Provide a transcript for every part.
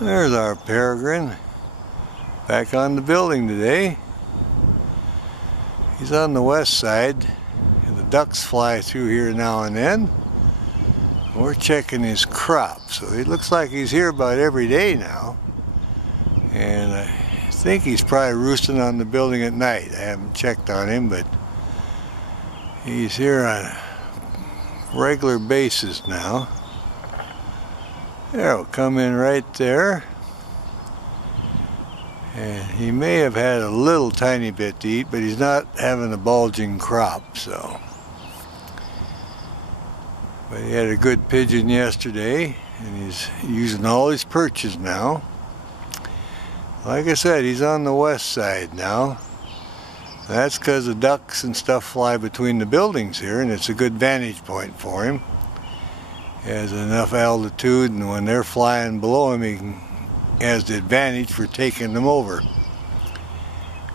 There's our Peregrine, back on the building today. He's on the west side, and the ducks fly through here now and then. We're checking his crop, so he looks like he's here about every day now. And I think he's probably roosting on the building at night. I haven't checked on him, but he's here on a regular basis now. There, we'll come in right there. And he may have had a little tiny bit to eat, but he's not having a bulging crop, so. But he had a good pigeon yesterday, and he's using all his perches now. Like I said, he's on the west side now. That's because the ducks and stuff fly between the buildings here, and it's a good vantage point for him. He has enough altitude, and when they're flying below him, he has the advantage for taking them over.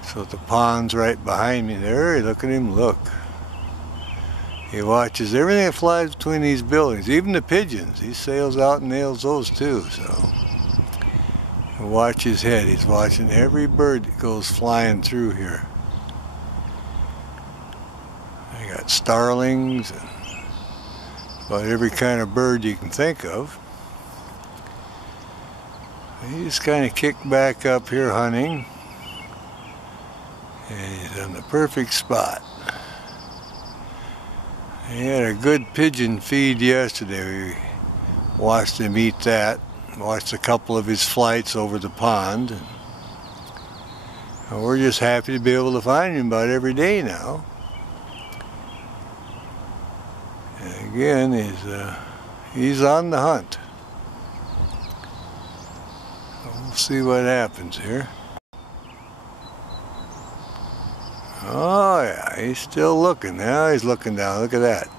So the pond's right behind me there. Look at him, look. He watches everything that flies between these buildings, even the pigeons. He sails out and nails those too, so. Watch his head. He's watching every bird that goes flying through here. I got starlings and about every kind of bird you can think of. He's kind of kicked back up here hunting, and he's on the perfect spot. He had a good pigeon feed yesterday. We watched him eat that, watched a couple of his flights over the pond, and we're just happy to be able to find him about every day now. And again, he's on the hunt. We'll see what happens here. Oh yeah, he's still looking. Now he's looking down. Look at that.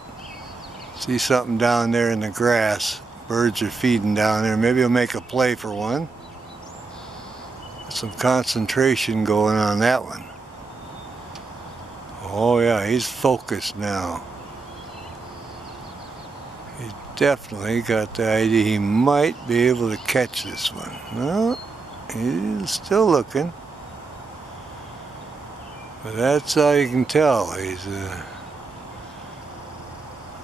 See something down there in the grass. Birds are feeding down there. Maybe he'll make a play for one. Some concentration going on that one. Oh yeah, he's focused now. He's definitely got the idea he might be able to catch this one. No, he's still looking. But that's how you can tell. He's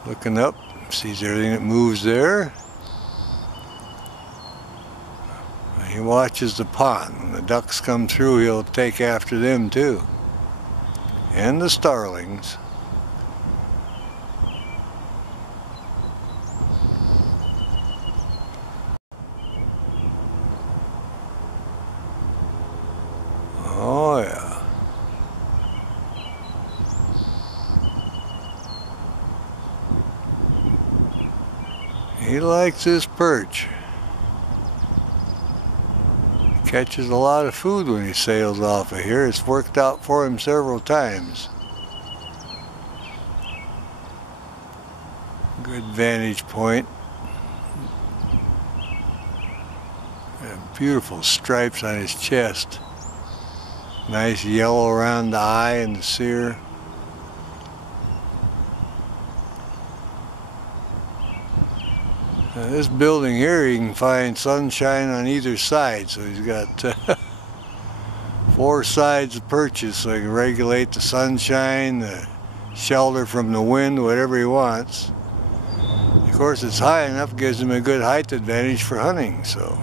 looking up, sees everything that moves there. He watches the pond. When the ducks come through, he'll take after them too. And the starlings. Oh yeah. He likes his perch. He catches a lot of food when he sails off of here. It's worked out for him several times. Good vantage point. Beautiful stripes on his chest. Nice yellow around the eye and the cere. Now this building here, you can find sunshine on either side, so he's got 4 sides of perches, so he can regulate the sunshine, the shelter from the wind, whatever he wants. Of course, it's high enough, gives him a good height advantage for hunting, so.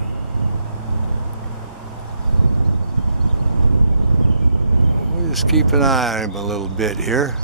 We'll just keep an eye on him a little bit here.